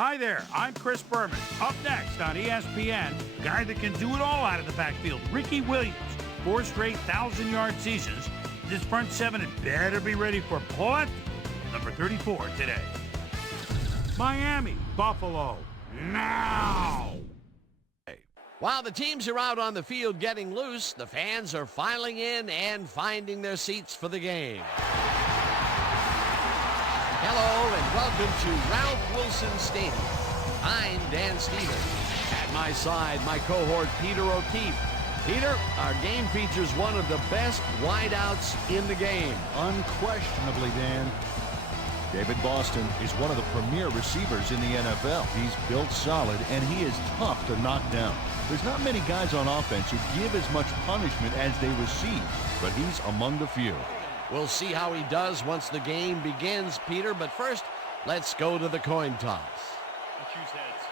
Hi there, I'm Chris Berman. Up next on ESPN, a guy that can do it all out of the backfield, Ricky Williams. 4 straight 1,000-yard seasons. This front seven had better be ready for plenty. Number 34 today. Miami, Buffalo, now! While the teams are out on the field getting loose, the fans are filing in and finding their seats for the game. Hello and welcome to Ralph Wilson Stadium. I'm Dan Stevens. At my side, my cohort Peter O'Keefe. Peter, our game features one of the best wideouts in the game. Unquestionably, Dan. David Boston is one of the premier receivers in the NFL. He's built solid, and he is tough to knock down. There's not many guys on offense who give as much punishment as they receive, but he's among the few. We'll see how he does once the game begins, Peter, but first, let's go to the coin toss. I choose heads.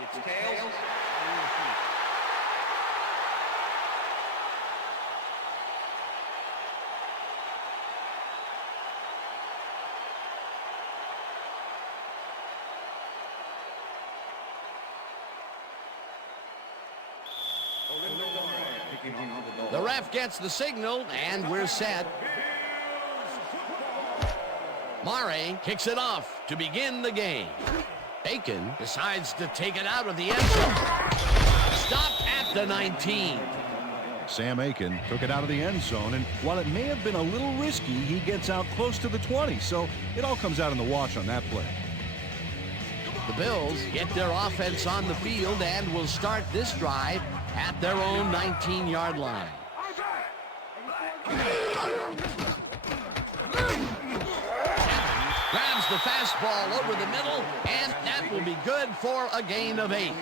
It's tails. The ref gets the signal, and we're set. Mare kicks it off to begin the game. Aiken decides to take it out of the end zone. Stopped at the 19. Sam Aiken took it out of the end zone, and while it may have been a little risky, he gets out close to the 20, so it all comes out in the wash on that play. The Bills get their offense on the field and will start this drive at their own 19-yard line. Grabs the fastball over the middle, and that will be good for a gain of 8.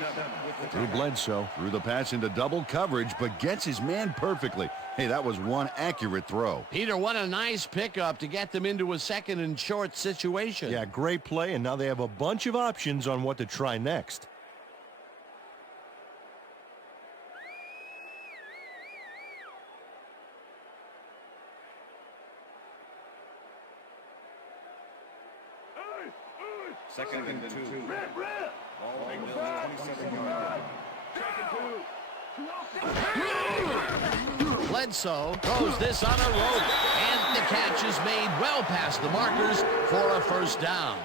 Drew Bledsoe threw the pass into double coverage, but gets his man perfectly. Hey, that was one accurate throw. Peter, what a nice pickup to get them into a second and short situation. Yeah, great play, and now they have a bunch of options on what to try next. Second and 2. Ball on the 27-yard line. Bledsoe throws this on a rope, and the catch is made well past the markers for a first down.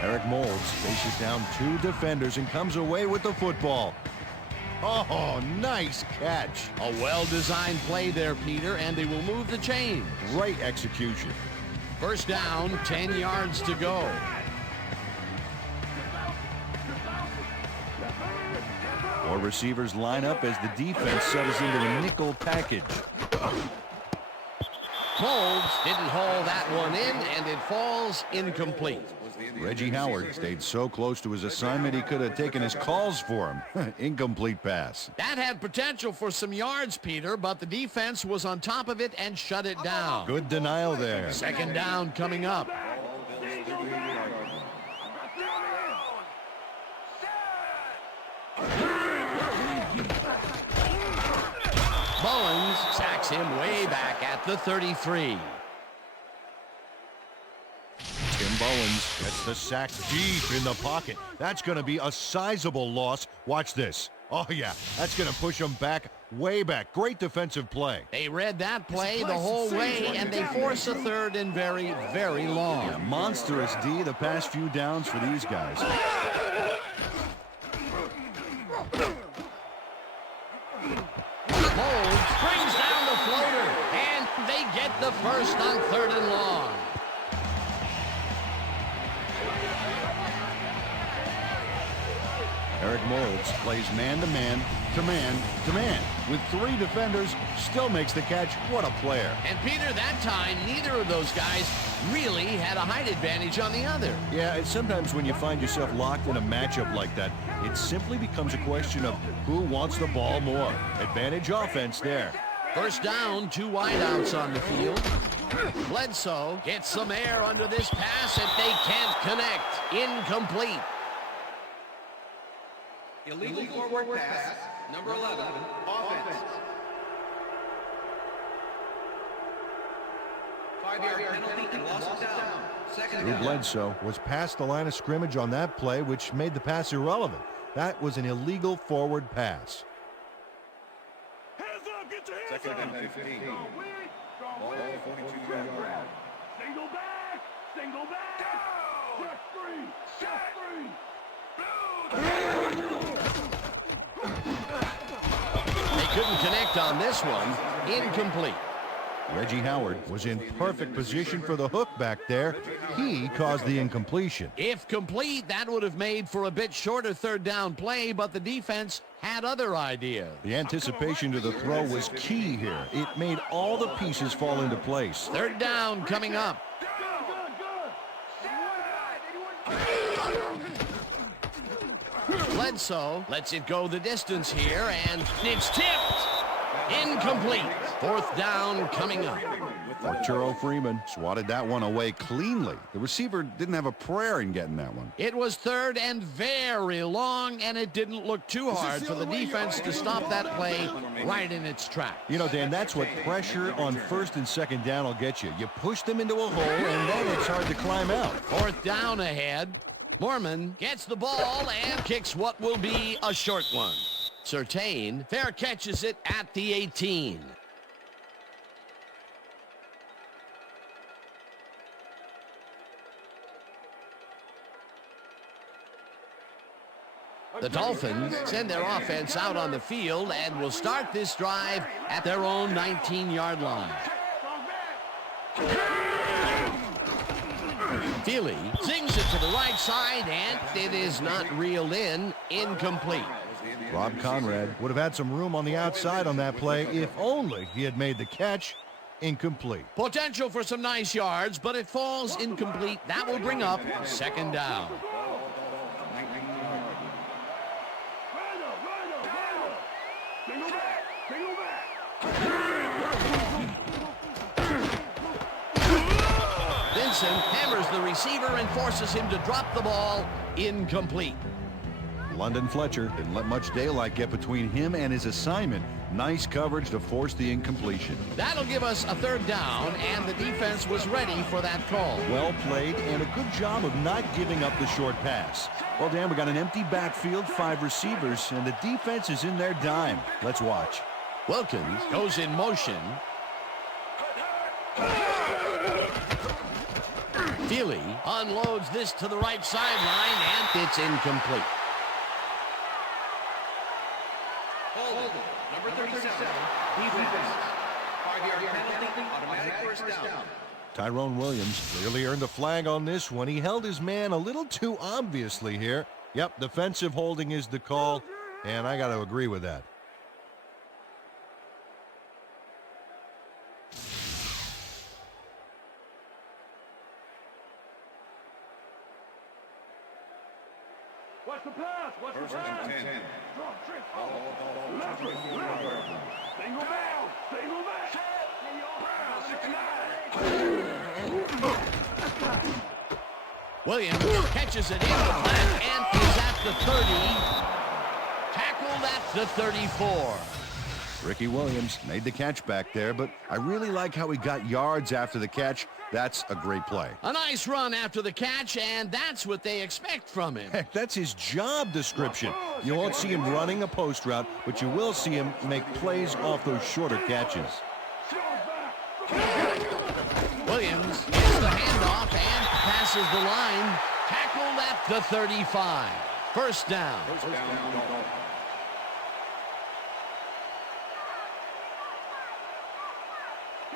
Eric Moulds faces down 2 defenders and comes away with the football. Oh, nice catch. A well-designed play there, Peter, and they will move the chains. Great execution. First down, 10 yards to go. More receivers line up as the defense settles into the nickel package. Moulds didn't haul that one in, and it falls incomplete. Reggie Howard stayed so close to his assignment he could have taken his calls for him. Incomplete pass. That had potential for some yards, Peter, but the defense was on top of it and shut it down. Good denial there. Second down coming up. Mullins sacks him way back at the 33. Tim Bowens gets the sack deep in the pocket. That's going to be a sizable loss. Watch this. Oh, yeah, that's going to push them back, way back. Great defensive play. They read that play the whole way, and they force a third and very, very long. Yeah, monstrous D the past few downs for these guys. Moulds brings down the floater, and they get the first on 3rd and long. Eric Moulds plays man-to-man, to man-to-man. With 3 defenders, still makes the catch. What a player. And Peter, that time, neither of those guys really had a height advantage on the other. Yeah, it's sometimes when you find yourself locked in a matchup like that, it simply becomes a question of who wants the ball more. Advantage offense there. First down, 2 wideouts on the field. Bledsoe gets some air under this pass, and they can't connect. Incomplete. Illegal forward pass, number 11, offense. 5-yard penalty and loss of down. Second Drew down. Bledsoe was past the line of scrimmage on that play, which made the pass irrelevant. That was an illegal forward pass. Hands up, get your hands Second up. and 15. Ball 42-yard line. Single back, single back. Check three, check three. They couldn't connect on this one. Incomplete. Reggie Howard was in perfect position for the hook back there. He caused the incompletion. If complete, that would have made for a bit shorter third down play, but the defense had other ideas. The anticipation to the throw was key here. It made all the pieces fall into place. Third down coming up. Bledsoe lets it go the distance here, and it's tipped. Incomplete. Fourth down coming up. Arturo Freeman swatted that one away cleanly. The receiver didn't have a prayer in getting that one. It was third and very long, and it didn't look too hard for the defense to stop that play right in its tracks. You know, Dan, that's what pressure on first and second down will get you. You push them into a hole, and then it's hard to climb out. Fourth down ahead. Mormon gets the ball and kicks what will be a short one. Surtain fair catches it at the 18. The Dolphins send their offense out on the field and will start this drive at their own 19-yard line. Feely zings it to the right side, and it is not reeled in. Incomplete. Rob Conrad would have had some room on the outside on that play if only he had made the catch. Incomplete. Potential for some nice yards, but it falls incomplete. That will bring up second down. Vincent hammers the receiver and forces him to drop the ball. Incomplete. London Fletcher didn't let much daylight get between him and his assignment. Nice coverage to force the incompletion. That'll give us a third down, and the defense was ready for that call. Well played and a good job of not giving up the short pass. Well, Dan, we got an empty backfield, 5 receivers, and the defense is in their dime. Let's watch. Wilkins goes in motion. Feely unloads this to the right sideline, and it's incomplete. Number 37, defense. 5-yard penalty, automatic first down. Tyrone Williams clearly earned a flag on this one. He held his man a little too obviously here. Yep, defensive holding is the call, and I got to agree with that. What's the pass? What's First the pass? and 10. Drop, trick, Ball, left, single back, single back. Williams catches it in the flat and is at the 30. Tackled at the 34. Ricky Williams made the catch back there, but I really like how he got yards after the catch. That's a great play. A nice run after the catch, and that's what they expect from him. Heck, that's his job description. You won't see him running a post route, but you will see him make plays off those shorter catches. Williams gets the handoff and passes the line. Tackled at the 35. First down.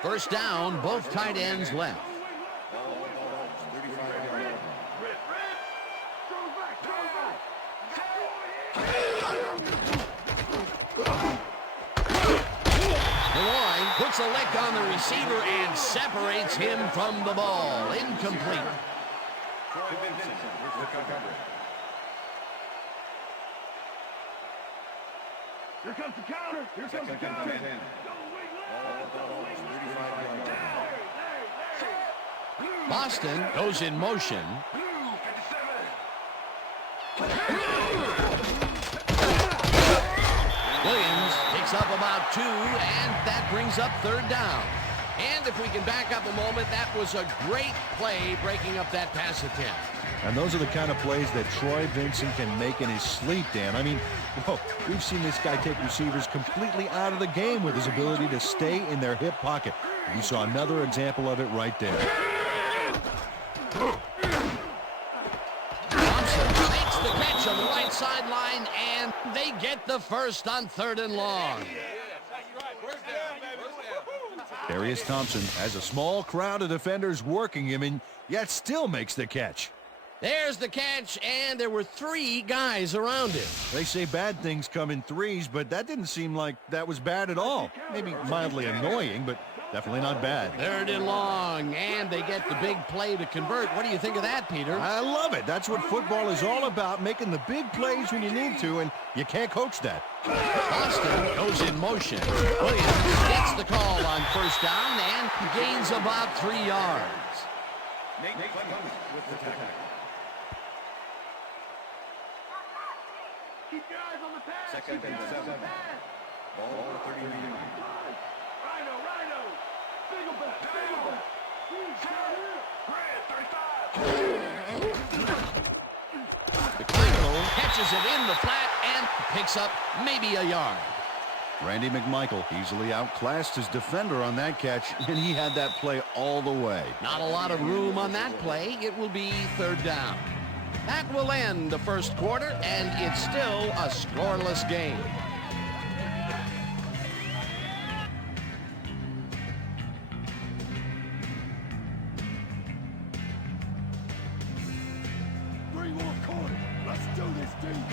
First down, both tight ends left. Malloy puts a lick on the receiver and separates him from the ball. Incomplete. Here comes the counter. Here comes the counter. Boston goes in motion. Williams picks up about 2, and that brings up third down. And if we can back up a moment, that was a great play breaking up that pass attempt. And those are the kind of plays that Troy Vincent can make in his sleep, Dan. I mean, whoa, we've seen this guy take receivers completely out of the game with his ability to stay in their hip pocket. You saw another example of it right there. Thompson makes the catch on the right sideline, and they get the first on 3rd and long. Darius Thompson has a small crowd of defenders working him, and yet still makes the catch. There's the catch, and there were 3 guys around him. They say bad things come in threes, but that didn't seem like that was bad at all. Maybe mildly annoying, but definitely not bad. 3rd and long, and they get the big play to convert. What do you think of that, Peter? I love it. That's what football is all about, making the big plays when you need to, and you can't coach that. Boston goes in motion. Williams gets the call on 1st down and gains about 3 yards. Nate Clemens with the tackle. Keep your eyes on the pass. Second and 7. Ball 39. Rhino. Single back. The Cardinal catches it in the flat and picks up maybe a yard. Randy McMichael easily outclassed his defender on that catch, and he had that play all the way. Not a lot of room on that play. It will be 3rd down. That will end the 1st quarter, and it's still a scoreless game. Let's do this, dude.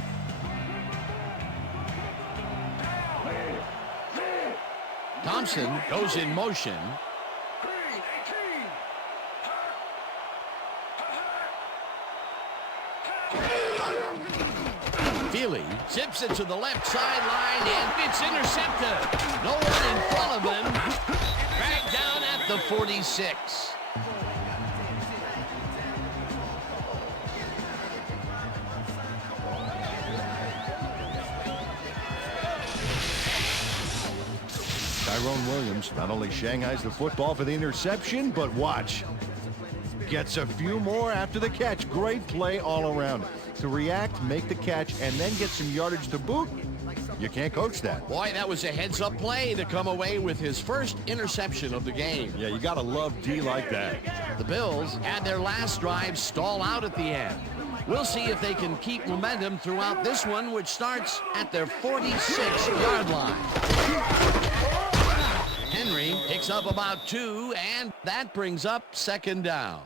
Thompson goes in motion. Feely zips it to the left sideline, and it's intercepted. No one in front of him. Dragged down at the 46. Tyrone Williams not only shanghais the football for the interception, but watch. Gets a few more after the catch. Great play all around. To react, make the catch, and then get some yardage to boot. You can't coach that. Boy, that was a heads-up play to come away with his first interception of the game. Yeah, you gotta love D like that. The Bills had their last drive stall out at the end. We'll see if they can keep momentum throughout this one, which starts at their 46-yard line. Henry picks up about 2, and that brings up 2nd down.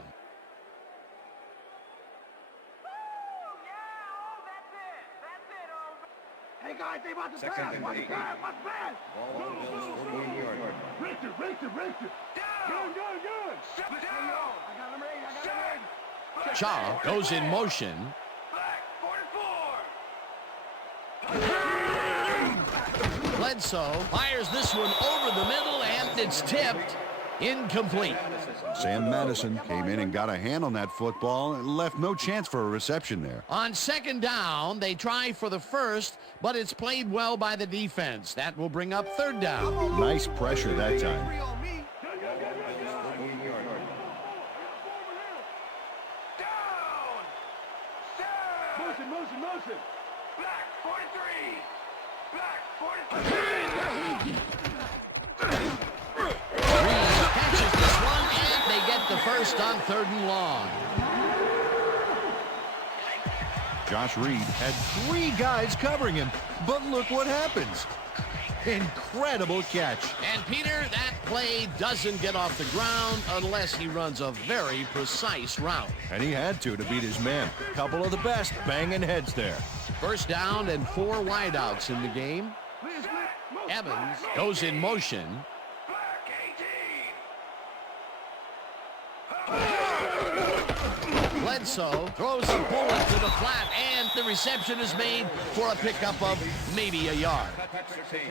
Hey guys, they about to Second pass. and Watch 8. pass. Watch pass. Ball on Bills 41 yard. Richter. Good. Shut it down. I got number 8. Shaw goes in motion. Bledsoe fires this one over the middle, and it's tipped. Incomplete. Sam Madison came in and got a hand on that football and left no chance for a reception there. On 2nd down, they try for the first, but it's played well by the defense. That will bring up 3rd down. Nice pressure that time. Motion. Back 43. Reed catches this one, and they get the first on 3rd and long. Josh Reed had 3 guys covering him, but look what happens. Incredible catch. And Peter, that play doesn't get off the ground unless he runs a very precise route. And he had to beat his man. Couple of the best banging heads there. 1st down and 4 wideouts in the game. Evans goes in motion. Bledsoe throws the bullet to the flat, and the reception is made for a pickup of maybe a yard.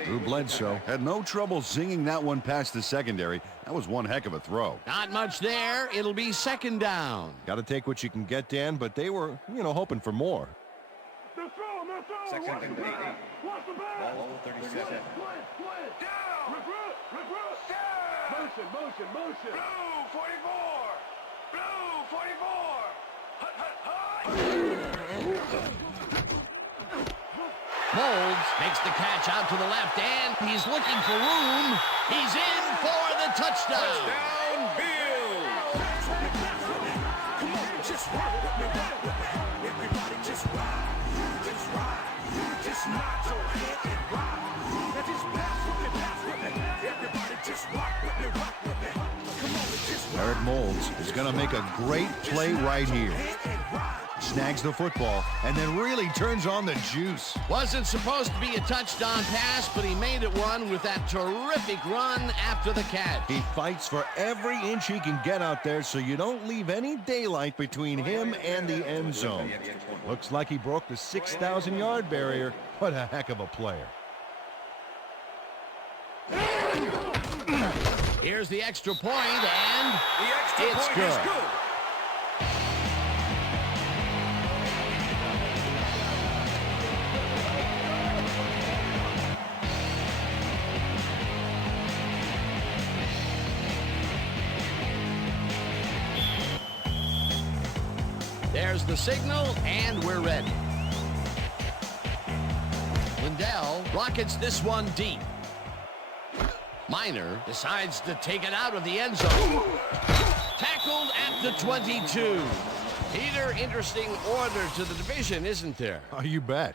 Drew Bledsoe had no trouble zinging that one past the secondary. That was one heck of a throw. Not much there. It'll be second down. Got to take what you can get, Dan, but they were, hoping for more. Let's throw, let's throw. Second and 8. Watch the back. Ball 37. Down. Recruit. Down. Motion. Blue 44. Blue 44. Molds makes the catch out to the left, and he's looking for room. He's in for the touchdown. Touchdown, Bills. Come on, just ride with me. Everybody just ride. Just nod your head and ride. Now just pass with me. Everybody just rock with me. Come on, just ride. Eric Molds is going to make a great play right here. Snags the football and then really turns on the juice. Wasn't supposed to be a touchdown pass, but he made it one with that terrific run after the catch. He fights for every inch he can get out there so you don't leave any daylight between him and the end zone. Looks like he broke the 6,000-yard barrier. What a heck of a player. Here's the extra point, and The extra it's point good. is good. There's the signal, and we're ready. Lindell rockets this one deep. Miner decides to take it out of the end zone. Tackled at the 22. Peter, interesting order to the division, isn't there? Oh, you bet.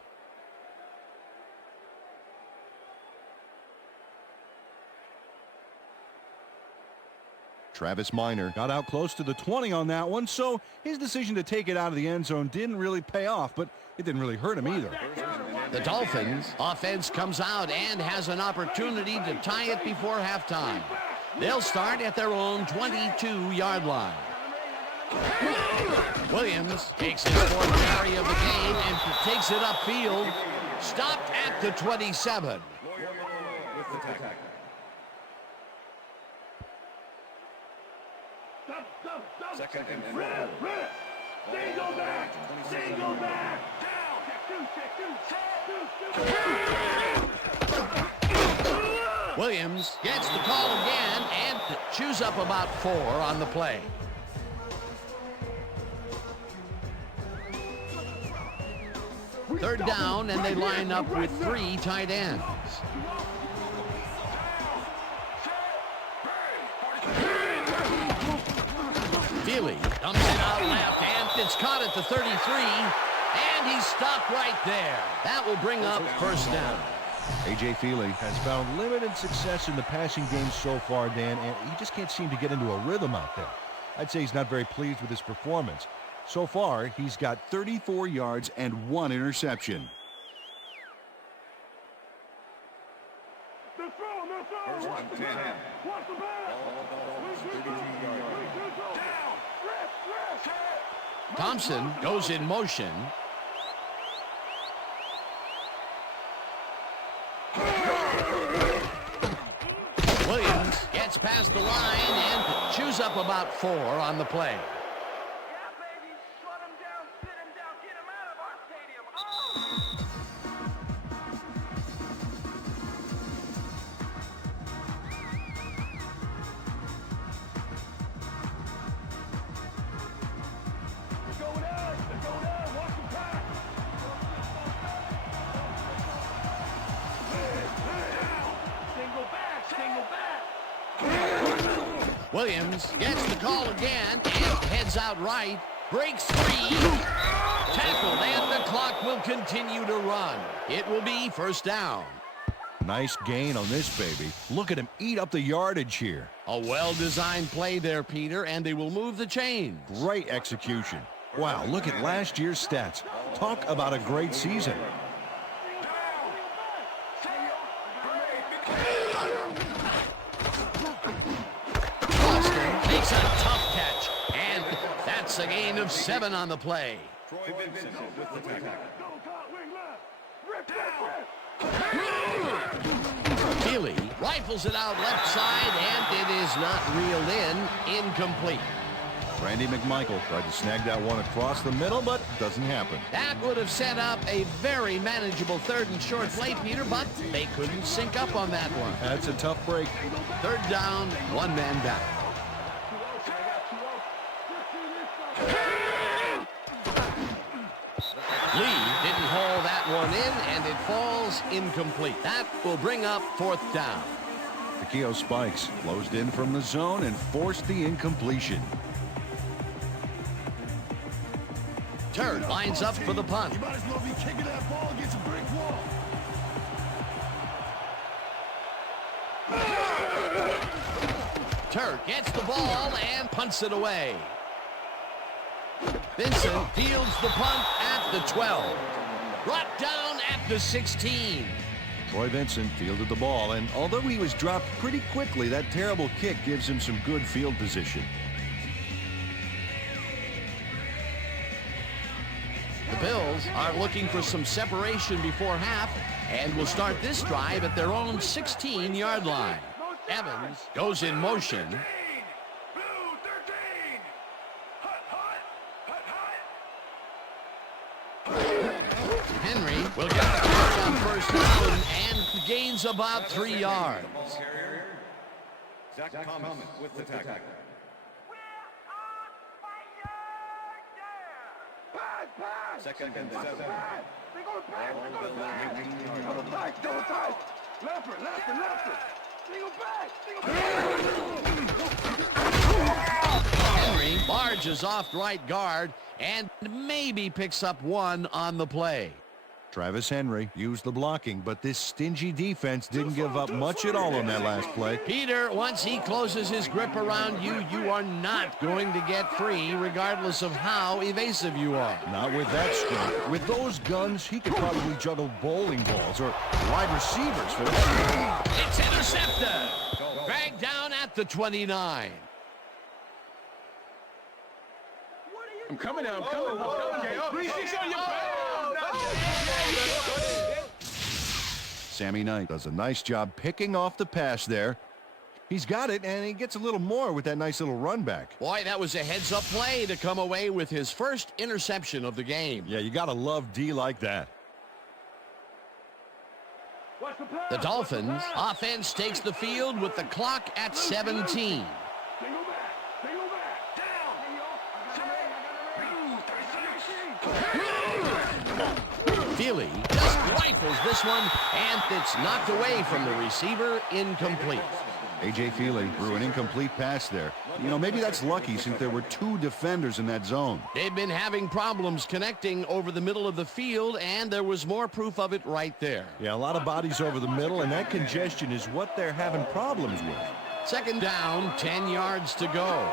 Travis Minor Got out close to the 20 on that one, so his decision to take it out of the end zone didn't really pay off, but it didn't really hurt him either. The Dolphins offense comes out and has an opportunity to tie it before halftime. They'll start at their own 22-yard line. Williams takes his fourth carry of the game and takes it upfield. Stopped at the 27. With the tackle. Second and 4. Single back. Down. Check 2. Williams gets the call again and chews up about 4 on the play. Third down, and they line up with 3 tight ends. Feely dumps it out left, and it's caught at the 33, and he's stopped right there. That will bring up first down. A.J. Feely has found limited success in the passing game so far, Dan, and he just can't seem to get into a rhythm out there. I'd say he's not very pleased with his performance. So far, he's got 34 yards and 1 interception. First and 10. Watch the back. Ball 32 yards. Down. Thompson goes in motion. Williams gets past the line and chews up about 4 on the play. Yeah, baby. Shut him down, sit him down, get him out of our stadium. Oh! They're going down, watch the pass. Single back. Williams gets the call again and heads out right. Breaks free. Tackled, and the clock will continue to run. It will be first down. nice gain on this baby. Look at him eat up the yardage here. A well-designed play there, Peter, and they will move the chains. Great execution. Wow, look at last year's stats. Talk about a great season. Boston makes a tough catch, and that's a gain of of 7 on the play. Troy Vincent with the tackle. Healy rifles it out left side, and it is not reeled in. Incomplete. Randy McMichael tried to snag that one across the middle, but doesn't happen. That would have set up a very manageable 3rd and short play, Peter, but they couldn't sync up on that one. That's a tough break. 3rd down, 1 man back. Lee didn't haul that one in, and it falls incomplete. That will bring up 4th down. Takeo Spikes closed in from the zone and forced the incompletion. Turk lines up for the punt. You might as well be kicking that ball against a brick wall. Turk gets the ball and punts it away. Vincent fields the punt at the 12. Brought down at the 16. Troy Vincent fielded the ball, and although he was dropped pretty quickly, that terrible kick gives him some good field position. The Bills are looking for some separation before half and will start this drive at their own 16-yard line. Evans goes in motion. Henry will get the carry on 1st down and gains about 3 yards. Zach Thomas with the tackle. Second and 7. Henry barges off right guard and maybe picks up 1 on the play. Travis Henry used the blocking, but this stingy defense didn't give up much at all on that last play. Peter, once he closes his grip around you, you are not going to get free regardless of how evasive you are. Not with that strength. With those guns, he could probably juggle bowling balls or wide receivers for that. It's intercepted. Dragged down at the 29. I'm coming out. I'm coming. Okay. Oh, 3-6 on your back. Sammy Knight does a nice job picking off the pass there. He's got it, and he gets a little more with that nice little run back. Boy, that was a heads-up play to come away with his first interception of the game. Yeah, you got to love D like that. The Dolphins offense takes the field with the clock at 17. Feely just rifles this one, and it's knocked away from the receiver, incomplete. A.J. Feely threw an incomplete pass there. You know, maybe that's lucky since there were 2 defenders in that zone. They've been having problems connecting over the middle of the field, and there was more proof of it right there. Yeah, a lot of bodies over the middle, and that congestion is what they're having problems with. 2nd down, 10 yards to go.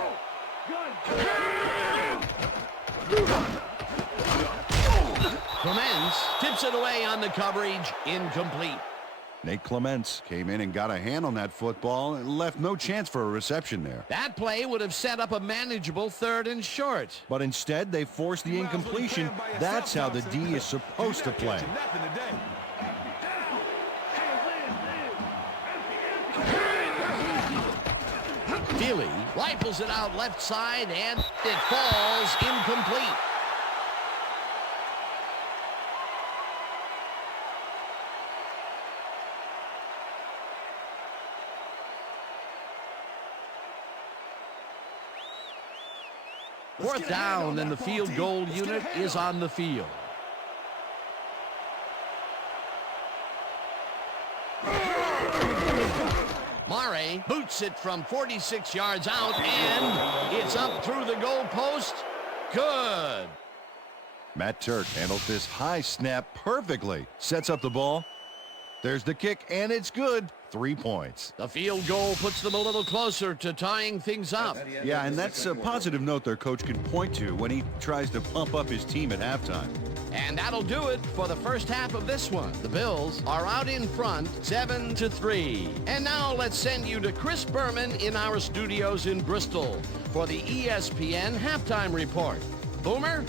Clements tips it away on the coverage, incomplete. Nate Clements came in and got a hand on that football and left no chance for a reception there. That play would have set up a manageable 3rd and short. But instead, they forced the incompletion. That's how the D is supposed to play. Feely rifles it out left side, and it falls incomplete. Fourth down, and the field goal unit is on the field. Mare boots it from 46 yards out, and it's up through the goal post. Good. Matt Turk handles this high snap perfectly. Sets up the ball. There's the kick, and it's good. 3 points. The field goal puts them a little closer to tying things up. Yeah, and that's a positive note their coach can point to when he tries to pump up his team at halftime. And that'll do it for the first half of this one. The Bills are out in front, 7-3. And now let's send you to Chris Berman in our studios in Bristol for the ESPN halftime report. Boomer?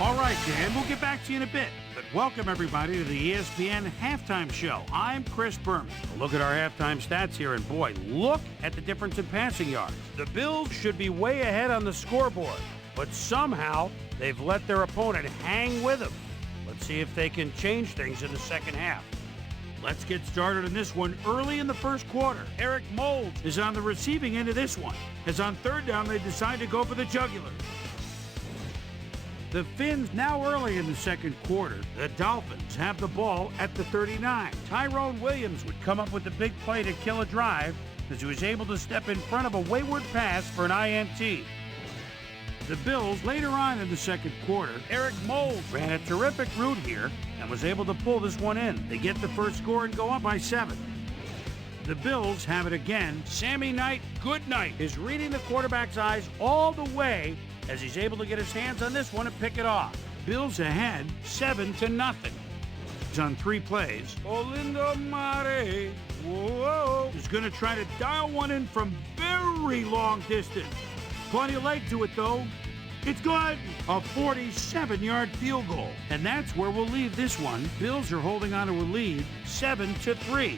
All right, Dan, we'll get back to you in a bit. But welcome, everybody, to the ESPN Halftime Show. I'm Chris Berman. A look at our halftime stats here, and boy, look at the difference in passing yards. The Bills should be way ahead on the scoreboard, but somehow they've let their opponent hang with them. Let's see if they can change things in the second half. Let's get started on this one early in the first quarter. Eric Mold is on the receiving end of this one, as on third down they decide to go for the jugular. The Fins now early in the second quarter. The Dolphins have the ball at the 39. Tyrone Williams would come up with the big play to kill a drive as he was able to step in front of a wayward pass for an INT. The Bills later on in the second quarter, Eric Mold ran a terrific route here and was able to pull this one in. They get the first score and go up by 7. The Bills have it again. Sammy Knight, Goodnight, is reading the quarterback's eyes all the way as he's able to get his hands on this one and pick it off. Bills ahead 7-0. It's on 3 plays. Olindo Mare, whoa, is going to try to dial one in from very long distance. Plenty of leg to it, though. It's good. A 47-yard field goal. And that's where we'll leave this one. Bills are holding on to a lead 7-3.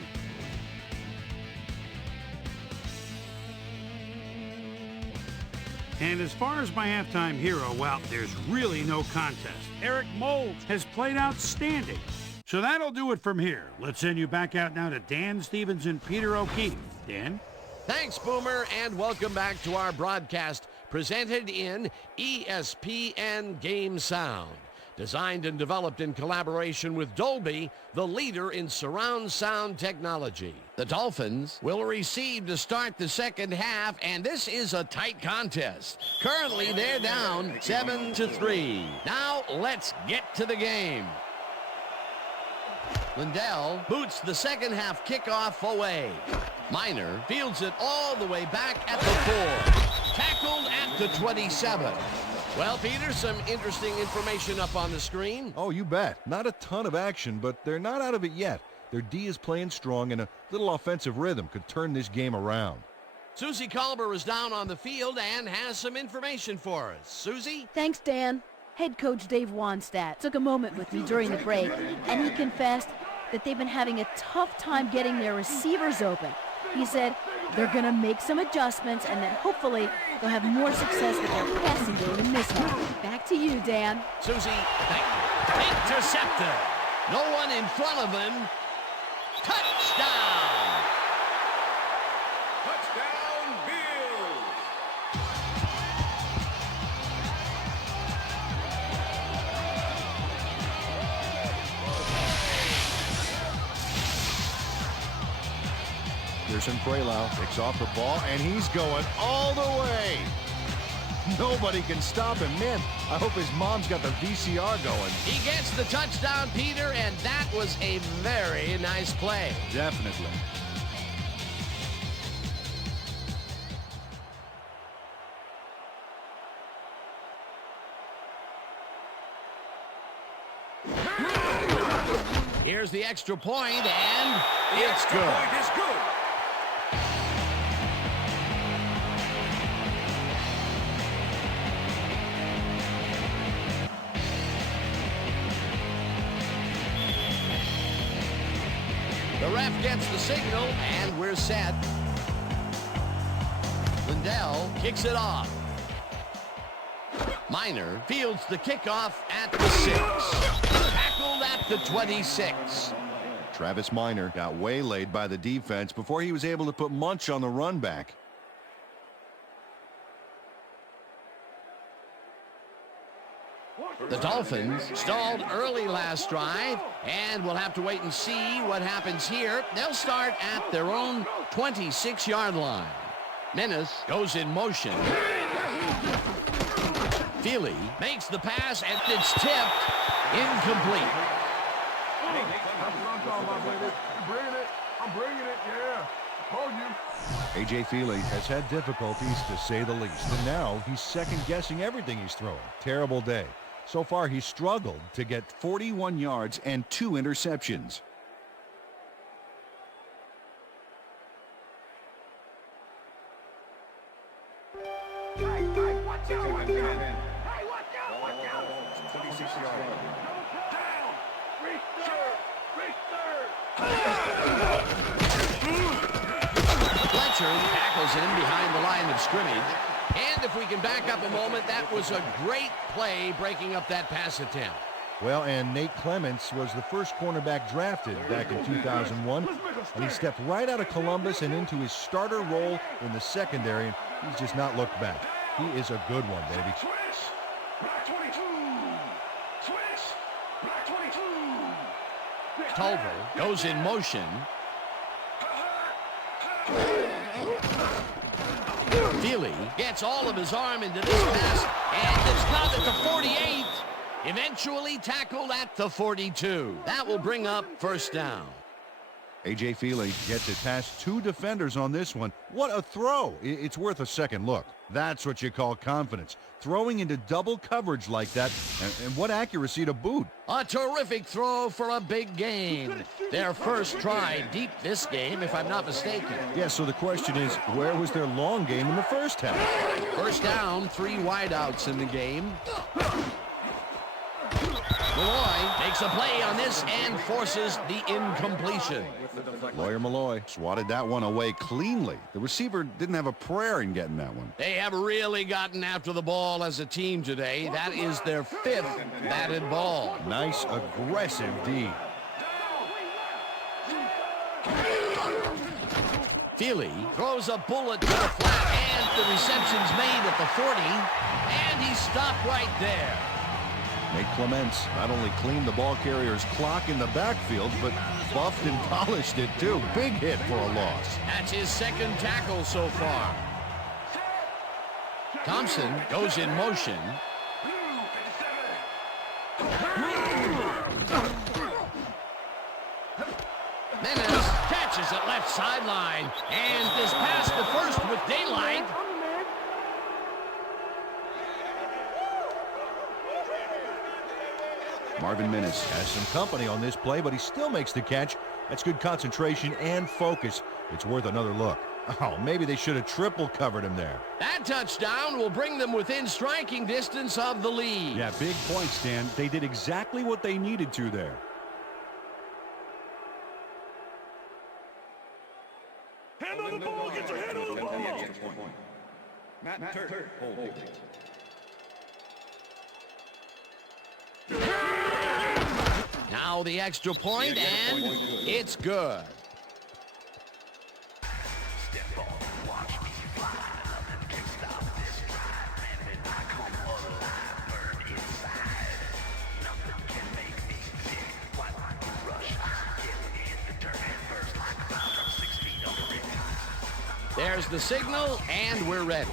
And as far as my halftime hero, well, there's really no contest. Eric Mold has played outstanding. So that'll do it from here. Let's send you back out now to Dan Stevens and Peter O'Keefe. Dan? Thanks, Boomer, and welcome back to our broadcast presented in ESPN Game Sound. Designed and developed in collaboration with Dolby, the leader in surround sound technology. The Dolphins will receive to start the second half, and this is a tight contest. Currently, they're down 7-3. Now, let's get to the game. Lindell boots the second half kickoff away. Miner fields it all the way back at the 4. Tackled at the 27. Well, Peter, some interesting information up on the screen. Oh, you bet. Not a ton of action, but they're not out of it yet. Their D is playing strong, and a little offensive rhythm could turn this game around. Susie Culber is down on the field and has some information for us. Susie? Thanks, Dan. Head coach Dave Wannstedt took a moment with me during the break, and he confessed that they've been having a tough time getting their receivers open. He said they're going to make some adjustments and that hopefully they'll have more success with their passing game in this one. Back to you, Dan. Susie, thank you. Intercepted. No one in front of him. Touchdown! Touchdown, Bills! Pearson Prelau picks off the ball, and he's going all the way. Nobody can stop him. Man, I hope his mom's got the VCR going. He gets the touchdown, Peter, and that was a very nice play. Definitely. Here's the extra point, and it's The good. point is good. The ref gets the signal, and we're set. Lindell kicks it off. Miner fields the kickoff at the 6. Tackled at the 26. Travis Miner got waylaid by the defense before he was able to put Munch on the run back. The Dolphins stalled early last drive, and we'll have to wait and see what happens here. They'll start at their own 26-yard line. Menace goes in motion. Feely makes the pass, and it's tipped. Incomplete. I'm bringing it, yeah. Told you. A.J. Feely has had difficulties, to say the least, and now he's second-guessing everything he's throwing. Terrible day. So far, he's struggled to get 41 yards and 2 interceptions. Second and 10. Ball 26 yards. Fletcher tackles him behind the line of scrimmage. And if we can back up a moment, that was a great play breaking up that pass attempt. Well, and Nate Clements was the first cornerback drafted back in 2001, and he stepped right out of Columbus and into his starter role in the secondary, and he's just not looked back. He is a good one, baby. Tolver goes in motion. Feely gets all of his arm into this pass, and it's caught at the 48. Eventually tackled at the 42. That will bring up first down. A.J. Feely gets it past two defenders on this one. What a throw. It's worth a second look. That's what you call confidence. Throwing into double coverage like that, and what accuracy to boot. A terrific throw for a big gain. Their first try deep this game, if I'm not mistaken. Yeah, so the question is, where was their long game in the first half? First down, 3 wideouts in the game. Malloy makes a play on this and forces the incompletion. Lawyer Malloy swatted that one away cleanly. The receiver didn't have a prayer in getting that one. They have really gotten after the ball as a team today. That is their 5th batted ball. Nice, aggressive D. Feely throws a bullet to the flat, and the reception's made at the 40, and he stopped right there. Nate Clements not only cleaned the ball carrier's clock in the backfield, but buffed and polished it too. Big hit for a loss. That's his 2nd tackle so far. Thompson goes in motion. Menace catches it left sideline and is past the first with daylight. Marvin Minnis has some company on this play, but he still makes the catch. That's good concentration and focus. It's worth another look. Oh, maybe they should have triple covered him there. That touchdown will bring them within striking distance of the lead. Yeah, big points, Dan. They did exactly what they needed to there. Hand on the ball, get your hand on the ball. Matt Turk holding. Now the extra point, and it's good. There's the signal, and we're ready.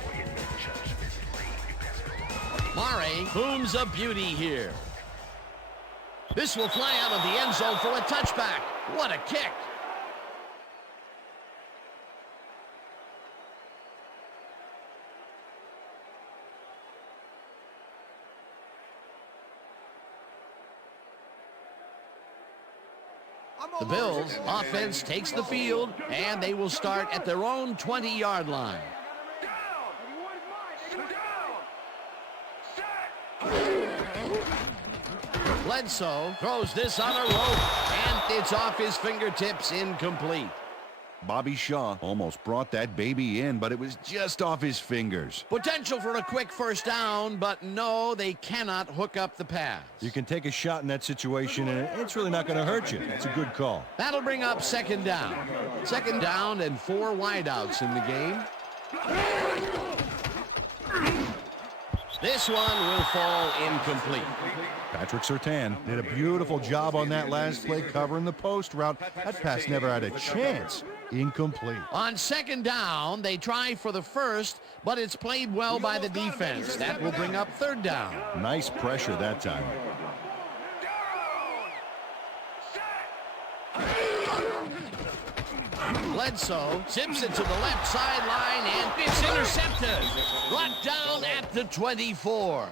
Mare booms a beauty here. This will fly out of the end zone for a touchback. What a kick. The Bills' offense takes the field, and they will start at their own 20-yard line. Bledsoe throws this on a rope, and it's off his fingertips, incomplete. Bobby Shaw almost brought that baby in, but it was just off his fingers. Potential for a quick first down, but no, they cannot hook up the pass. You can take a shot in that situation, and it's really not going to hurt you. It's a good call. That'll bring up 2nd down. 2nd down and 4 wideouts in the game. This one will fall incomplete. Patrick Surtain did a beautiful job on that last play covering the post route. That pass never had a chance. Incomplete. On 2nd down, they try for the first, but it's played well by the defense. That will bring up 3rd down. Nice pressure that time. Bledsoe zips it to the left sideline, and it's intercepted. Brought down at the 24.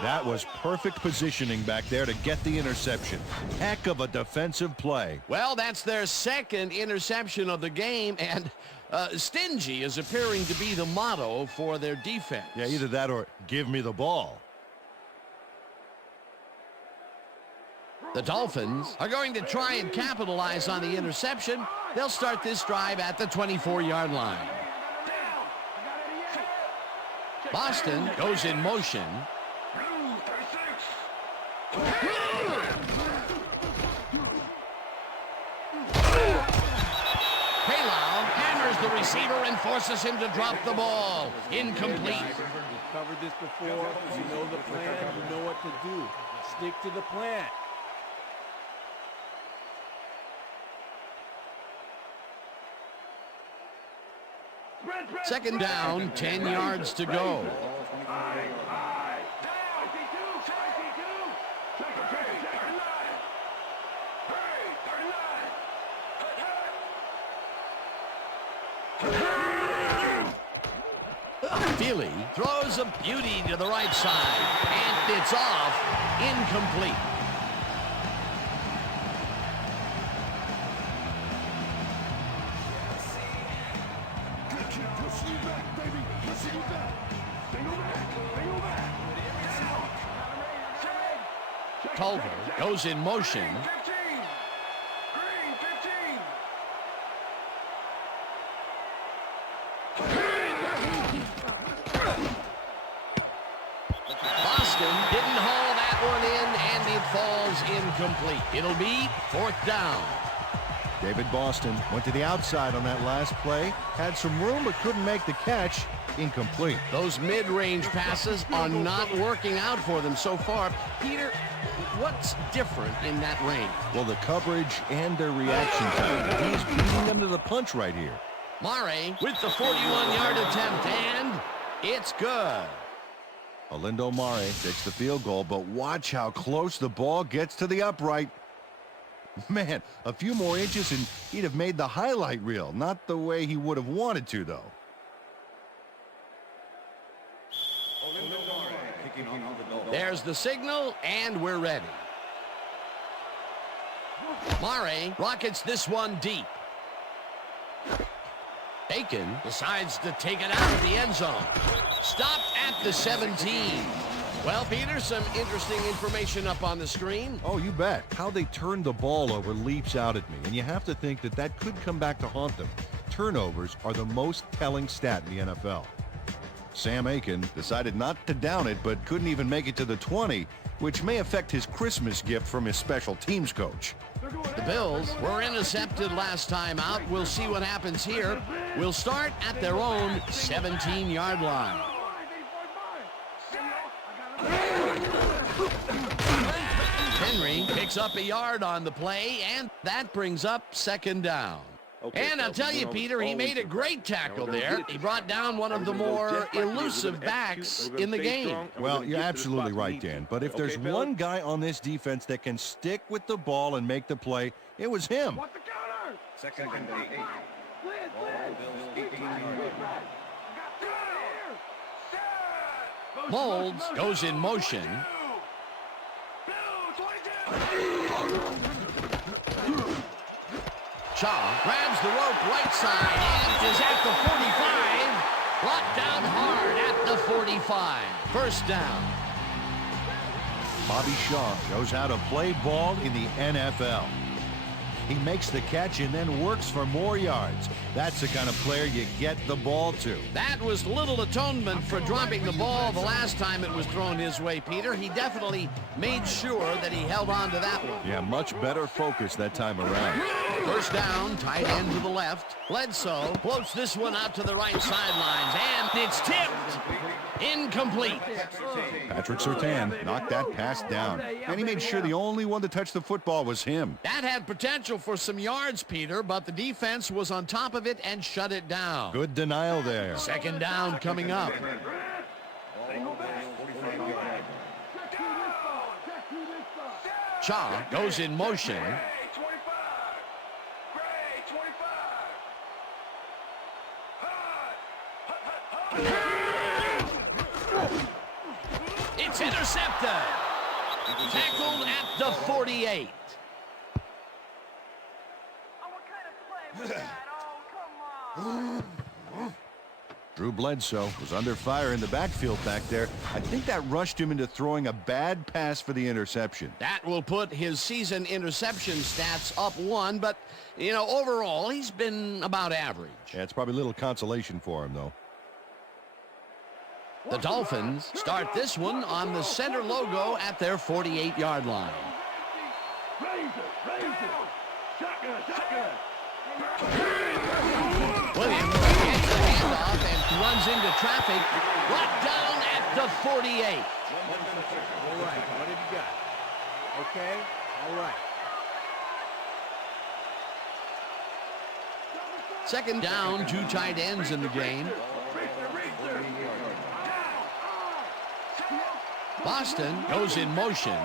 That was perfect positioning back there to get the interception. Heck of a defensive play. Well, that's their second interception of the game, and stingy is appearing to be the motto for their defense. Yeah, either that or give me the ball. The Dolphins are going to try and capitalize on the interception. They'll start this drive at the 24-yard line. Boston goes in motion. The receiver and forces him to drop the ball. Incomplete. You've covered this before. You know the plan. You know what to do. Stick to the plan. Second down, 10 yards to go. Feely throws a beauty to the right side, and it's off, incomplete. Culver goes in motion. Falls incomplete. It'll be fourth down. David Boston went to the outside on that last play. Had some room but couldn't make the catch. Incomplete. Those mid-range passes are not working out for them so far. Peter, what's different in that range? Well, the coverage and their reaction time. He's beating them to the punch right here. Murray with the 41-yard attempt, and it's good. Alindo Mare takes the field goal, but watch how close the ball gets to the upright. Man, a few more inches and he'd have made the highlight reel. Not the way he would have wanted to, though. There's the signal, and we're ready. Mare rockets this one deep. Aiken decides to take it out of the end zone. Stopped at the 17. Well, Peter, some interesting information up on the screen. Oh, you bet. How they turned the ball over leaps out at me, and you have to think that that could come back to haunt them. Turnovers are the most telling stat in the NFL. Sam Aiken decided not to down it, but couldn't even make it to the 20, which may affect his Christmas gift from his special teams coach. The Bills were intercepted last time out. We'll see what happens here. We'll start at their own 17-yard line. Henry picks up a yard on the play, and that brings up second down. And I'll tell you, Peter, he made a great tackle there. He brought down one of the more elusive backs in the game. Well, you're absolutely right, Dan. But if there's one guy on this defense that can stick with the ball and make the play, it was him. Second and 8. Ball, Bills 18-yard. Molds goes in motion. Shaw grabs the rope right side and is at the 45. Brought down hard at the 45. First down. Bobby Shaw knows how to play ball in the NFL. He makes the catch and then works for more yards. That's the kind of player you get the ball to. That was little atonement for dropping the ball the last time it was thrown his way, Peter. He definitely made sure that he held on to that one. Yeah, much better focus that time around. First down, tight end to the left. Bledsoe floats this one out to the right sidelines, and it's tipped. Incomplete. Patrick Surtain knocked that pass down, and he made sure the only one to touch the football was him. That had potential for some yards, Peter, but the defense was on top of it and shut it down. Good denial there. Second down coming up. Shaw goes in motion. It's It's intercepted. Tackled at the 48. Drew Bledsoe was under fire in the backfield back there. I think that rushed him into throwing a bad pass for the interception. That will put his season interception stats up 1, but, you know, overall, he's been about average. Yeah, it's probably a little consolation for him, though. The Dolphins start this one on the center logo at their 48-yard line. Williams gets the handoff and runs into traffic. Brought down at the 48. All right, what have you got? Okay, all right. Second down, 2 tight ends in the game. Boston goes in motion.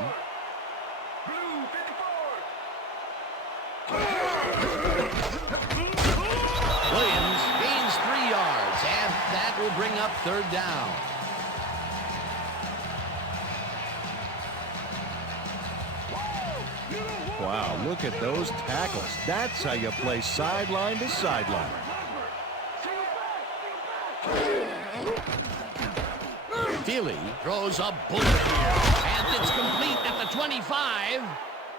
Williams gains 3 yards, and that will bring up 3rd down. Wow, look at those tackles. That's how you play sideline to sideline. Feely throws a bullet here, and it's complete at the 25.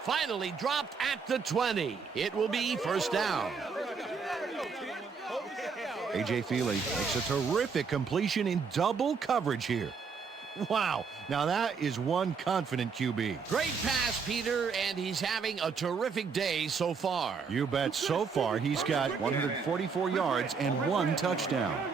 Finally dropped at the 20. It will be 1st down. A.J. Feely makes a terrific completion in double coverage here. Wow, now that is one confident QB. Great pass, Peter, and he's having a terrific day so far. You bet. So far, he's got 144 yards and 1 touchdown.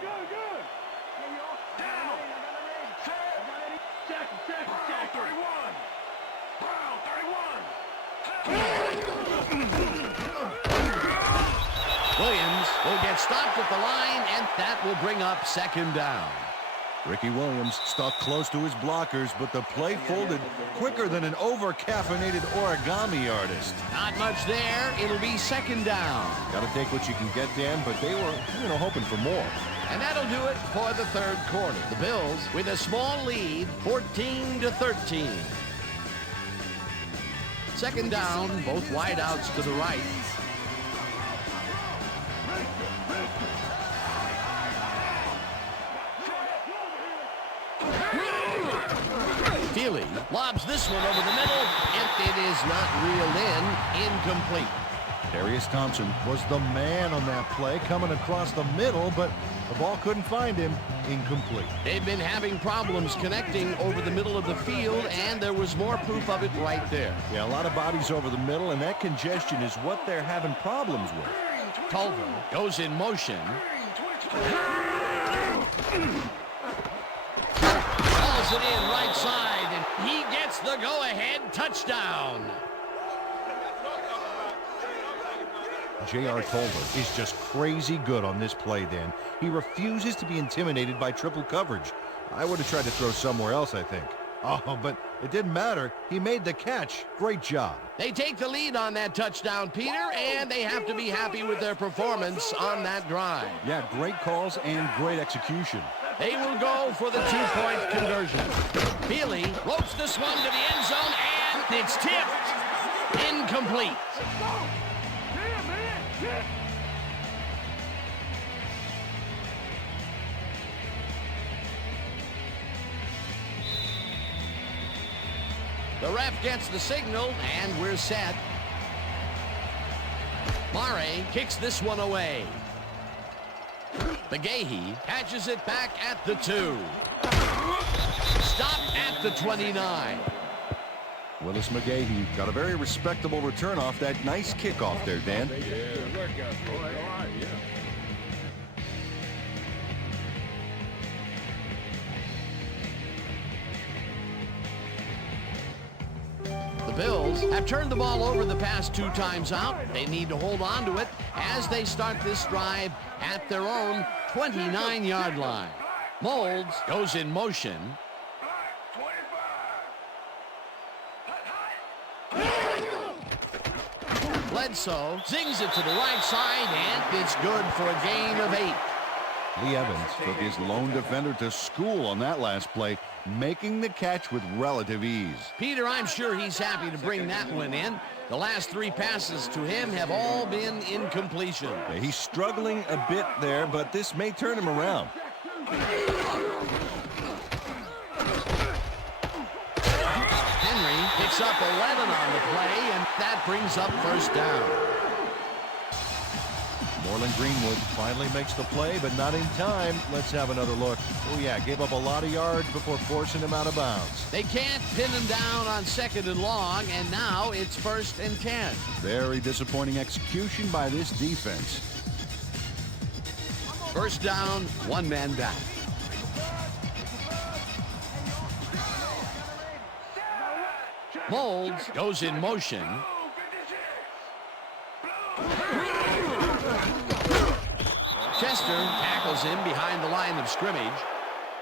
Williams will get stopped at the line, and that will bring up 2nd down. Ricky Williams stuck close to his blockers, but the play folded quicker than an over-caffeinated origami artist. Not much there. It'll be 2nd down. Got to take what you can get, Dan, but they were, hoping for more. And that'll do it for the 3rd quarter. The Bills with a small lead, 14-13. 2nd down, both wideouts to the right. Feely lobs this one over the middle, and it is not reeled in. Incomplete. Darius Thompson was the man on that play, coming across the middle, but the ball couldn't find him. Incomplete. They've been having problems connecting over the middle of the field, and there was more proof of it right there. Yeah, a lot of bodies over the middle, and that congestion is what they're having problems with. Culver goes in motion. Calls it in right side, and he gets the go-ahead touchdown. J.R. Culver is just crazy good on this play, Dan. He refuses to be intimidated by triple coverage. I would have tried to throw somewhere else, I think. Oh, but it didn't matter. He made the catch. Great job. They take the lead on that touchdown, Peter, and they have to be happy with their performance on that drive. Yeah, great calls and great execution. They will go for the 2-point conversion. Feely ropes this one to the end zone, and it's tipped. Incomplete. The ref gets the signal, and we're set. Mare kicks this one away. McGahee catches it back at the 2. Stopped at the 29. Willis McGahee got a very respectable return off that nice kickoff there, Dan. The Bills have turned the ball over the past 2 times out. They need to hold on to it as they start this drive at their own 29-yard line. Molds goes in motion. Bledsoe zings it to the right side, and it's good for a gain of 8. Lee Evans took his lone defender to school on that last play, making the catch with relative ease. Peter, I'm sure he's happy to bring that one in. The last 3 passes to him have all been incompletion. Yeah, he's struggling a bit there, but this may turn him around. Henry picks up 11 on the play, and that brings up first down. Moreland Greenwood finally makes the play, but not in time. Let's have another look. Oh, yeah, gave up a lot of yards before forcing him out of bounds. They can't pin him down on 2nd and long, and now it's 1st and 10. Very disappointing execution by this defense. First down, 1 man back. Molds goes in motion. Chester tackles him behind the line of scrimmage.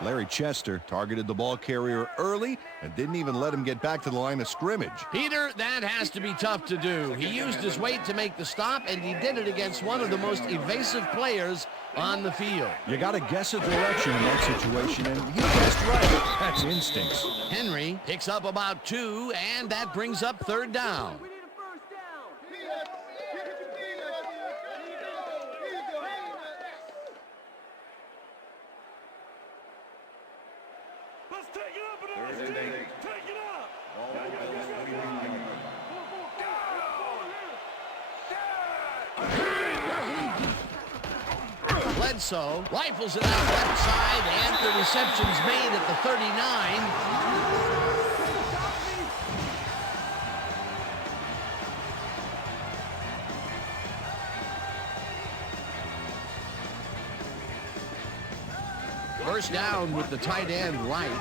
Larry Chester targeted the ball carrier early and didn't even let him get back to the line of scrimmage. Peter, that has to be tough to do. He used his weight to make the stop, and he did it against one of the most evasive players on the field. You got to guess a direction in that situation, and he guessed right. That's instincts. Henry picks up about 2, and that brings up 3rd down. Bledsoe rifles it out left side, and the reception's made at the 39. First down with the tight end right.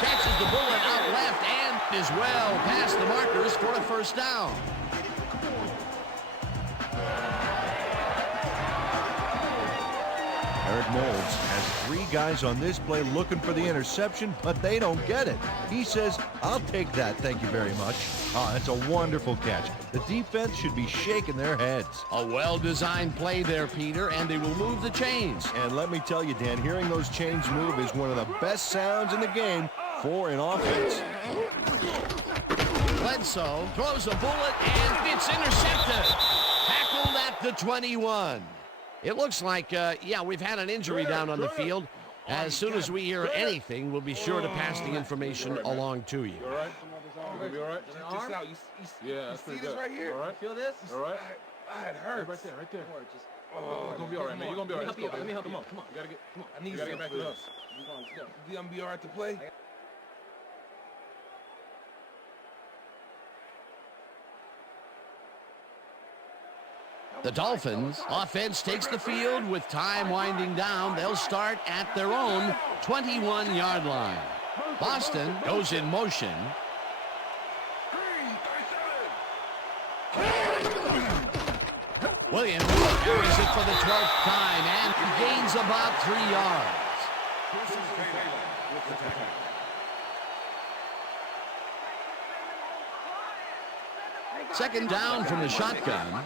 Catches the bullet out left and is well past the markers for a first down. Eric Moulds has 3 guys on this play looking for the interception, but they don't get it. He says, I'll take that, thank you very much. Oh, that's a wonderful catch. The defense should be shaking their heads. A well-designed play there, Peter, and they will move the chains. And let me tell you, Dan, hearing those chains move is one of the best sounds in the game for an offense. Bledsoe throws a bullet, and it's intercepted. Tackled at the 21. It looks like, yeah, we've had an injury down on the field. As soon as we hear anything, we'll be sure to pass the information along to you. You all right? You gonna be all right? Just out. Yeah, that's pretty good. Right here. All right. Feel this? All right. It hurts. Right there, right there. Oh, you're gonna be all right, man. You're gonna be all right. Let's go, man. Let me help you. Come on. You gotta get. Come on. I need you to get back to us. You gonna be all right to play? The Dolphins offense takes the field with time winding down. They'll start at their own 21-yard line. Boston goes in motion. Williams carries it for the 12th time and gains about 3 yards. Second down from the shotgun.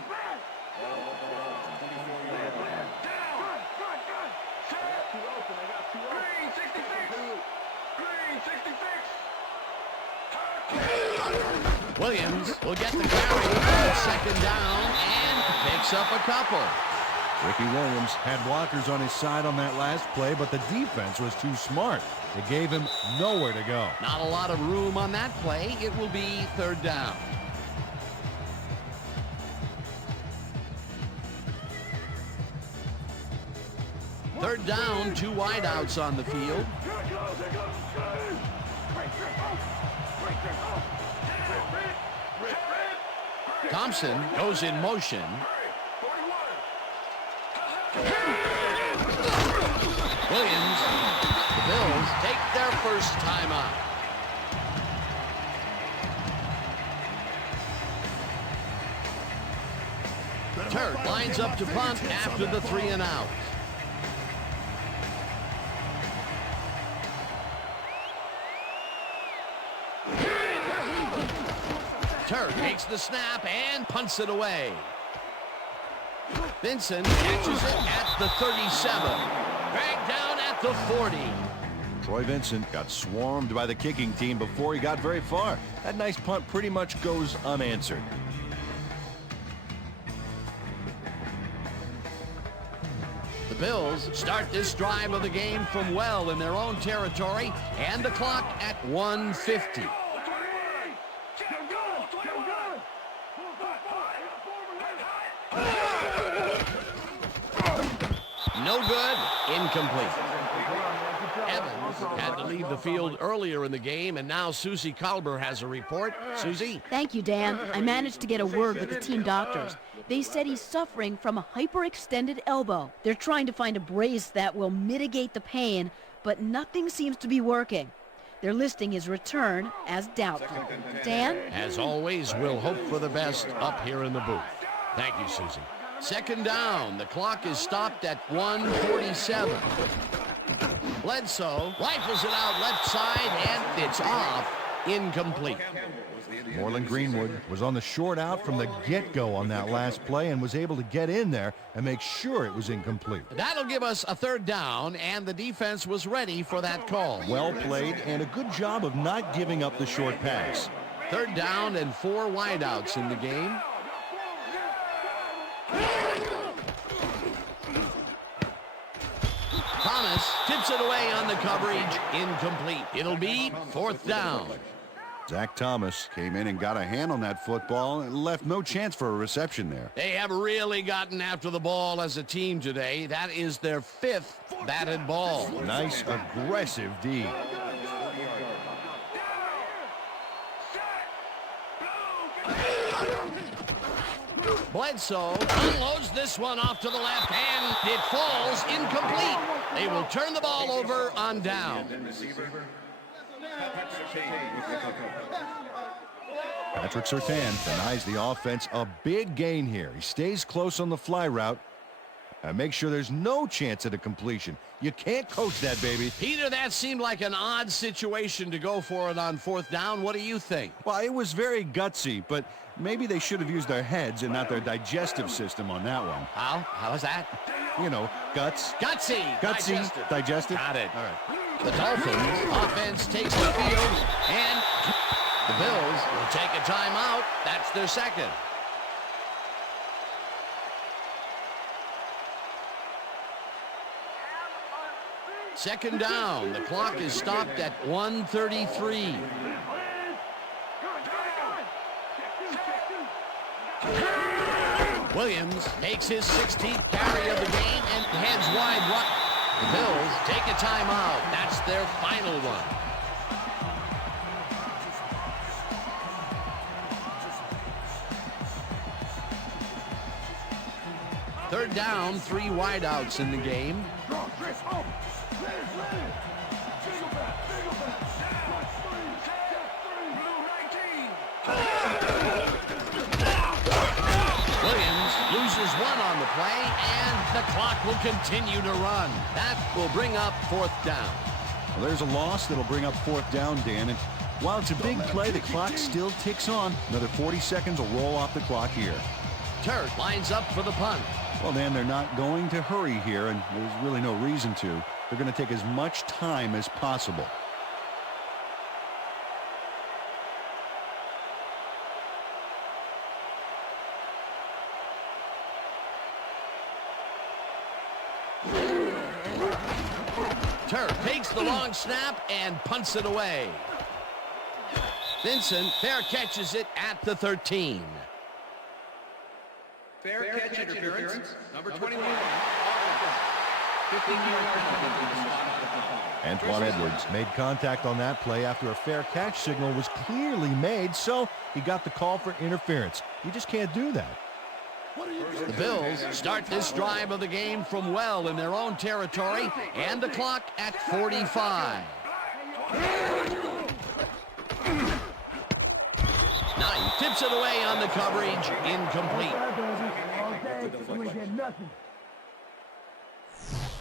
Williams will get the carry on 2nd down and picks up a couple. Ricky Williams had blockers on his side on that last play, but the defense was too smart. It gave him nowhere to go. Not a lot of room on that play. It will be 3rd down. Third down, 2 wideouts on the field. Thompson goes in motion. Williams, the Bills take their first timeout. Turk lines up to punt after the 3 and out. Turk takes the snap and punts it away. Vincent catches it at the 37. Dragged down at the 40. Troy Vincent got swarmed by the kicking team before he got very far. That nice punt pretty much goes unanswered. The Bills start this drive of the game from well in their own territory, and the clock at 1:50. No good. Incomplete. Evans had to leave the field earlier in the game, and now Susie Kalber has a report. Susie? Thank you, Dan. I managed to get a word with the team doctors. They said he's suffering from a hyperextended elbow. They're trying to find a brace that will mitigate the pain, but nothing seems to be working. They're listing his return as doubtful. Dan? As always, we'll hope for the best up here in the booth. Thank you, Susie. Second down. The clock is stopped at 1:47. Bledsoe rifles it out left side, and it's off. Incomplete. Moreland Greenwood was on the short out from the get-go on that last play and was able to get in there and make sure it was incomplete. That'll give us a third down, and the defense was ready for that call. Well played and a good job of not giving up the short pass. Third down and 4 wideouts in the game. Thomas tips it away on the coverage. Incomplete. It'll be fourth down. Zach Thomas came in and got a hand on that football and left no chance for a reception there. They have really gotten after the ball as a team today. That is their 5th batted ball. Nice aggressive D. Bledsoe unloads this one off to the left, and it falls incomplete. They will turn the ball over on down. Patrick Surtain denies the offense a big gain here. He stays close on the fly route and makes sure there's no chance at a completion. You can't coach that, baby. Peter, that seemed like an odd situation to go for it on fourth down. What do you think? Well, it was very gutsy, but maybe they should have used their heads and not their digestive system on that one. How? How is that? You know, guts. Gutsy. Digestive. Got it. All right. The Dolphins offense takes the field, and the Bills will take a timeout. That's their second. Second down. The clock is stopped at 1:33. Williams makes his 16th carry of the game and heads wide right. The Bills take a timeout. That's their final one. Third down, 3 wideouts in the game. Williams loses one on the play, and the clock will continue to run. That will bring up fourth down. Well, there's a loss that'll bring up fourth down, Dan. And while it's a big play, the clock still ticks on. Another 40 seconds will roll off the clock here. Turk lines up for the punt. Well, Dan, they're not going to hurry here, and there's really no reason to. They're going to take as much time as possible. Turk takes the long snap and punts it away. Vincent fair catches it at the 13. Fair catch interference. Number 21. 15 Antoine Edwards made contact on that play after a fair catch signal was clearly made, so he got the call for interference. You just can't do that. The Bills start this drive of the game from well in their own territory, and the clock at 45. 9 tips it away on the coverage, incomplete.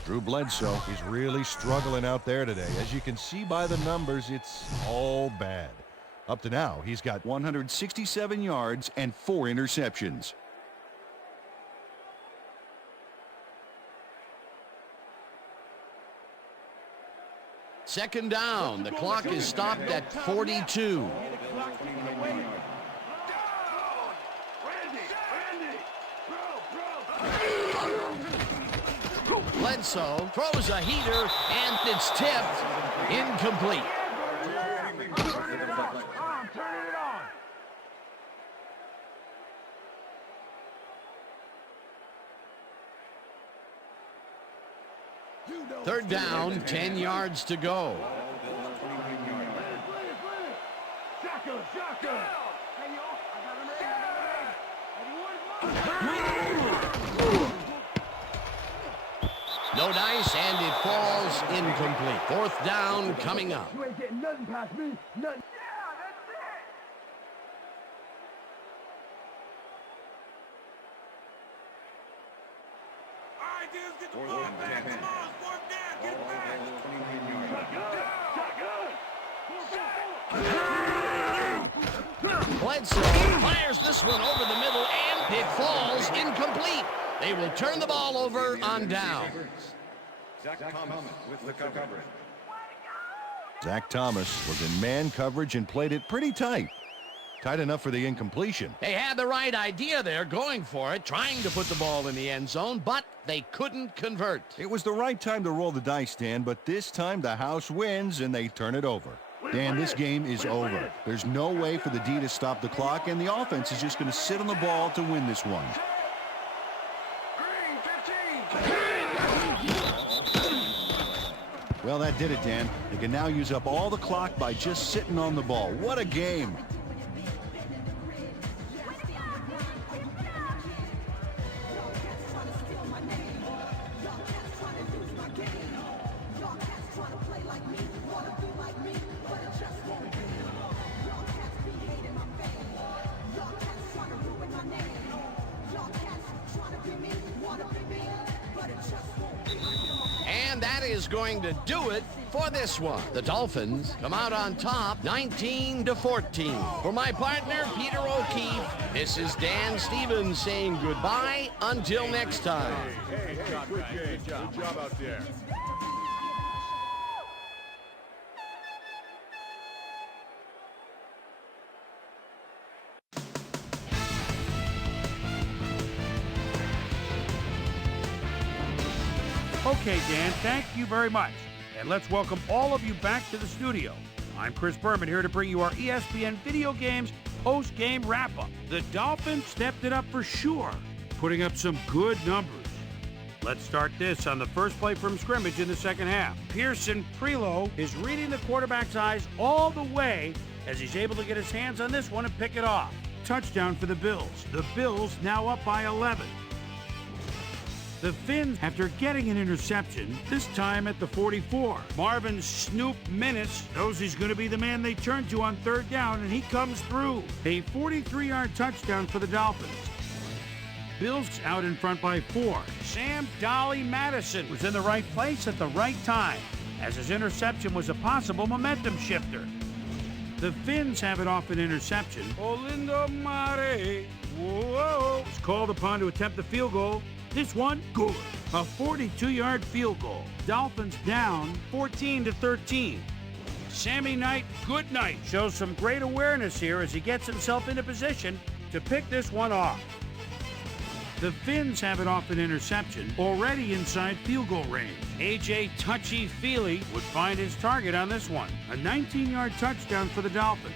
Drew Bledsoe, he's really struggling out there today. As you can see by the numbers, it's all bad. Up to now, he's got 167 yards and 4 interceptions. Second down. The clock is stopped at 42. Bledsoe throws a heater, and it's tipped. Incomplete. Third down, 10 yards to go. No dice, and it falls incomplete. Fourth down coming up. You ain't getting nothing past me. Nothing. Get the ball back. Come on, fourth down. Get it back. Bledsoe fires this one over the middle, and it falls incomplete. They will turn the ball over on downs. Zach Thomas with the coverage. Zach Thomas was in man coverage and played it pretty tight. Tight enough for the incompletion. They had the right idea there, going for it, trying to put the ball in the end zone, but they couldn't convert. It was the right time to roll the dice, Dan, but this time the house wins and they turn it over. Dan, this game is over. There's no way for the D to stop the clock, and the offense is just going to sit on the ball to win this one. Well, that did it, Dan. They can now use up all the clock by just sitting on the ball. What a game. And that is going to do it for this one. The Dolphins come out on top 19-14. For my partner, Peter O'Keefe, this is Dan Stevens saying goodbye until next time. Hey, good game. Good job out there. Okay, Dan, thank you very much. And let's welcome all of you back to the studio. I'm Chris Berman here to bring you our ESPN Video Games post-game wrap-up. The Dolphins stepped it up for sure, putting up some good numbers. Let's start this on the first play from scrimmage in the second half. Pearson Prelo is reading the quarterback's eyes all the way as he's able to get his hands on this one and pick it off. Touchdown for the Bills. The Bills now up by 11. The Finns, after getting an interception, this time at the 44. Marvin Snoop Menace knows he's going to be the man they turn to on third down, and he comes through. A 43-yard touchdown for the Dolphins. Bills out in front by 4. Sam Dolly Madison was in the right place at the right time, as his interception was a possible momentum shifter. The Finns have it off an interception. Olindo Mare, whoa, was called upon to attempt the field goal. This one, good. A 42-yard field goal. Dolphins down 14-13. Sammy Knight, good night, shows some great awareness here as he gets himself into position to pick this one off. The Finns have it off an interception, already inside field goal range. A.J. Touchy-Feely would find his target on this one. A 19-yard touchdown for the Dolphins.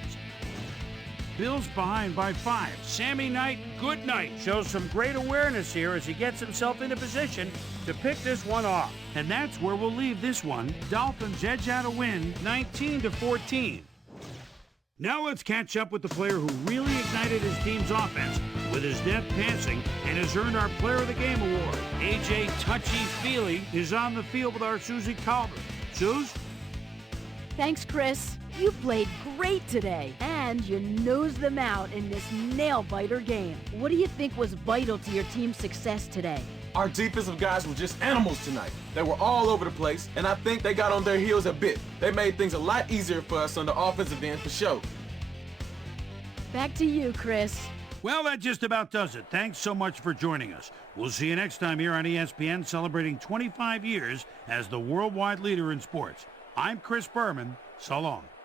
Bills behind by 5. Sammy Knight, good night, shows some great awareness here as he gets himself into position to pick this one off. And that's where we'll leave this one. Dolphins edge out a win, 19-14. Now let's catch up with the player who really ignited his team's offense with his deft passing and has earned our Player of the Game award. A.J. Touchy-Feely is on the field with our Susie Calder. Suze? Thanks, Chris. You played great today, and you nosed them out in this nail-biter game. What do you think was vital to your team's success today? Our defensive guys were just animals tonight. They were all over the place, and I think they got on their heels a bit. They made things a lot easier for us on the offensive end for sure. Back to you, Chris. Well, that just about does it. Thanks so much for joining us. We'll see you next time here on ESPN, celebrating 25 years as the worldwide leader in sports. I'm Chris Berman. So long.